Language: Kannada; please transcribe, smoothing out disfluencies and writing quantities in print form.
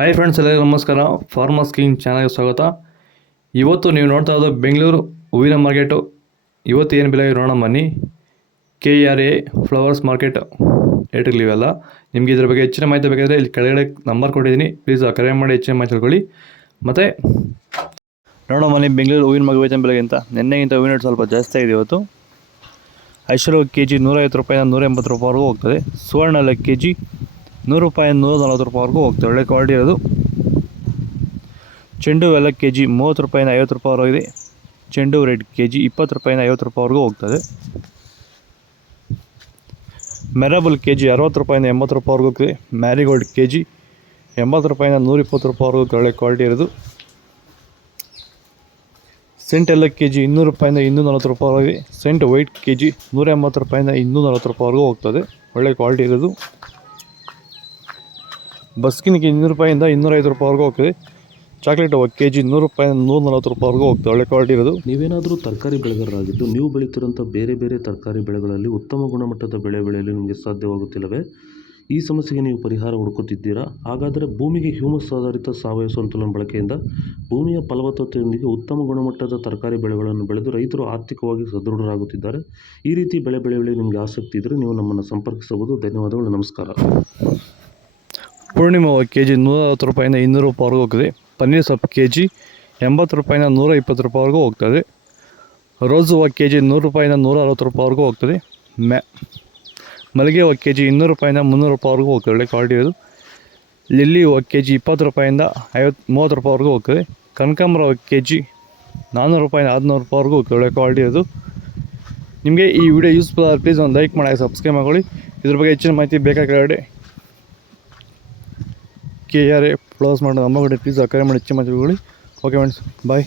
ಹಾಯ್ ಫ್ರೆಂಡ್ಸ್, ಎಲ್ಲರಿಗೂ ನಮಸ್ಕಾರ. ಫಾರ್ಮರ್ಸ್ ಕಿಂಗ್ ಚಾನಲ್ಗೆ ಸ್ವಾಗತ. ಇವತ್ತು ನೀವು ನೋಡ್ತಾ ಇರೋದು ಬೆಂಗಳೂರು ಹೂವಿನ ಮಾರ್ಕೆಟು. ಇವತ್ತು ಏನು ಬೆಲೆ ನೋಡೋಣ ಬನ್ನಿ. KRA ಫ್ಲವರ್ಸ್ ಮಾರ್ಕೆಟ್ ರೇಟ್ಗಳಿವೆಲ್ಲ. ನಿಮಗೆ ಇದ್ರ ಬಗ್ಗೆ ಹೆಚ್ಚಿನ ಮಾಹಿತಿ ಬೇಕಾದರೆ ಇಲ್ಲಿ ಕೆಳಗಡೆ ನಂಬರ್ ಕೊಟ್ಟಿದ್ದೀನಿ, ಪ್ಲೀಸ್ ಕರೆ ಮಾಡಿ ಹೆಚ್ಚಿನ ಮಾಹಿತಿ ತಿಳ್ಕೊಳ್ಳಿ. ಮತ್ತು ನೋಡೋಣ ಬನ್ನಿ, ಬೆಂಗಳೂರು ಹೂವಿನ ಮಾರ್ಕೆಟ್ ಇವತ್ತಿನ ಬೆಲೆಗಿಂತ ನಿನ್ನೆಗಿಂತ ಹೂವಿನ ರೇಟ್ ಸ್ವಲ್ಪ ಜಾಸ್ತಿ ಆಗಿದೆ ಇವತ್ತು. ಐಶ್ವರ್ಯ ಕೆಜಿ 150 ರೂಪಾಯಿಂದ 180 ರೂಪಾಯಿವರೆಗೂ ಹೋಗ್ತದೆ. ಸುವರ್ಣ ಎಲ್ಲ ಕೆಜಿ 100 ರೂಪಾಯಿಂದ 140 ರೂಪಾಯಿವರೆಗೂ ಹೋಗ್ತದೆ, ಒಳ್ಳೆ ಕ್ವಾಲಿಟಿ ಇರೋದು. ಚೆಂಡು ಎಲ್ಲ ಕೆಜಿ 30 ರೂಪಾಯಿಂದ 50 ರೂಪಾಯಿವರೆಗೂ ಇದೆ. ಚೆಂಡು ರೆಡ್ ಕೆಜಿ 20 ರೂಪಾಯಿಂದ 50 ರೂಪಾಯಿವರೆಗೂ ಹೋಗ್ತದೆ. ಮೆರಬಲ್ ಕೆಜಿ 60 ರೂಪಾಯಿಂದ 80 ರೂಪಾಯಿವರೆಗೂ ಹೋಗ್ತದೆ. ಮ್ಯಾರಿಗೋಲ್ಡ್ ಕೆಜಿ 80 ರೂಪಾಯಿಂದ 120 ರೂಪಾಯಿವರೆಗೂ ಒಳ್ಳೆ ಕ್ವಾಲಿಟಿ ಇರೋದು. ಸೆಂಟ್ ಎಲ್ಲ ಕೆಜಿ 200 ರೂಪಾಯಿಂದ 240 ರೂಪಾಯಿವರೆಗೆ. ಸೆಂಟ್ ವೈಟ್ ಕೆಜಿ 180 ರೂಪಾಯಿಂದ 240 ರೂಪಾಯಿವರೆಗೂ ಹೋಗ್ತದೆ, ಒಳ್ಳೆ ಕ್ವಾಲಿಟಿ ಇರೋದು. ಬಸ್ಕಿನಿಗೆ 200 ರೂಪಾಯಿಂದ 205 ರೂಪಾಯಿವರೆಗೂ ಹೋಗ್ತದೆ. ಚಾಕ್ಲೇಟ್ ಕೆಜಿ 100 ರೂಪಾಯಿಂದ 140 ರೂಪಾಯಿವರೆಗೂ ಹೋಗ್ತದೆ, ಒಳ್ಳೆ ಕ್ವಾಲಿಟಿ ಇರೋದು. ನೀವೇನಾದರೂ ತರಕಾರಿ ಬೆಳೆಗಾರರಾಗಿದ್ದು ನೀವು ಬೆಳೀತಿರೋಂಥ ಬೇರೆ ಬೇರೆ ತರಕಾರಿ ಬೆಳೆಗಳಲ್ಲಿ ಉತ್ತಮ ಗುಣಮಟ್ಟದ ಬೆಳೆ ಬೆಳೆಯಲು ನಿಮಗೆ ಸಾಧ್ಯವಾಗುತ್ತಿಲ್ಲವೇ? ಈ ಸಮಸ್ಯೆಗೆ ನೀವು ಪರಿಹಾರ ಹುಡುಕುತ್ತಿದ್ದೀರಾ? ಹಾಗಾದರೆ ಭೂಮಿಗೆ ಹ್ಯೂಮಸ್ ಆಧಾರಿತ ಸಾವಯವ ಸಂತುಲನ ಬಳಕೆಯಿಂದ ಭೂಮಿಯ ಫಲವತ್ತತೆಯೊಂದಿಗೆ ಉತ್ತಮ ಗುಣಮಟ್ಟದ ತರಕಾರಿ ಬೆಳೆಗಳನ್ನು ಬೆಳೆದು ರೈತರು ಆರ್ಥಿಕವಾಗಿ ಸದೃಢರಾಗುತ್ತಿದ್ದಾರೆ. ಈ ರೀತಿ ಬೆಳೆ ಬೆಳೆಯಲು ನಿಮಗೆ ಆಸಕ್ತಿ ಇದ್ದರೆ ನೀವು ನಮ್ಮನ್ನು ಸಂಪರ್ಕಿಸಬಹುದು. ಧನ್ಯವಾದಗಳು, ನಮಸ್ಕಾರ. ಪೂರ್ಣಿಮಾ ಕೆಜಿ 160 ರೂಪಾಯಿಂದ 200 ರೂಪಾಯಿವರೆಗೂ ಹೋಗ್ತದೆ. ಪನ್ನೀರ್ ಸೊಪ್ಪು ಕೆಜಿ 80 ರೂಪಾಯಿಂದ 120 ರೂಪಾಯಿವರೆಗೂ ಹೋಗ್ತದೆ. ರೋಸ್ ಹೂವು ಕೆಜಿ 100 ರೂಪಾಯಿಂದ 160 ರೂಪಾಯಿವರೆಗೂ ಹೋಗ್ತದೆ. ಮಲ್ಲಿಗೆ ಹೂವು ಕೆಜಿ 200 ರೂಪಾಯಿಂದ 300 ರೂಪಾಯಿವರೆಗೂ ಹೋಗ್ತದೆ, ಒಳ್ಳೆ ಕ್ವಾಲಿಟಿ ಇರೋದು. ಲಿಲ್ಲಿ ಹೂವು ಕೆಜಿ 20 ರೂಪಾಯಿಂದ 30 ರೂಪಾಯಿವರೆಗೂ ಹೋಗ್ತದೆ. ಕನಕಾಂಬರ ಹೂವು ಕೆಜಿ 400 ರೂಪಾಯಿಂದ 600 ರೂಪಾಯಿವರೆಗೂ ಹೋಗ್ತದೆ, ಒಳ್ಳೆ ಕ್ವಾಲಿಟಿ ಇರೋದು. ನಿಮಗೆ ಈ ವಿಡಿಯೋ ಯೂಸ್ಫುಲ್ ಆದರೆ ಪ್ಲೀಸ್ ಒಂದು ಲೈಕ್ ಮಾಡಿ, ಸಬ್ಸ್ಕ್ರೈಬ್ ಮಾಡ್ಕೊಳ್ಳಿ. ಇದ್ರ ಬಗ್ಗೆ ಹೆಚ್ಚಿನ ಮಾಹಿತಿ ಬೇಕಾಗಿರೋ KRA ಫ್ಲವರ್ಸ್ ಮಾಡೋ ನಂಬರ್ ಪ್ಲೀಸ್ ಕರೆ ಮಾಡಿ ಹೆಚ್ಚಿನ ಮಾಹಿತಿ ತಿಳ್ಕೊಳ್ಳಿ. ಓಕೆ ಫ್ರೆಂಡ್ಸ್, ಬಾಯ್.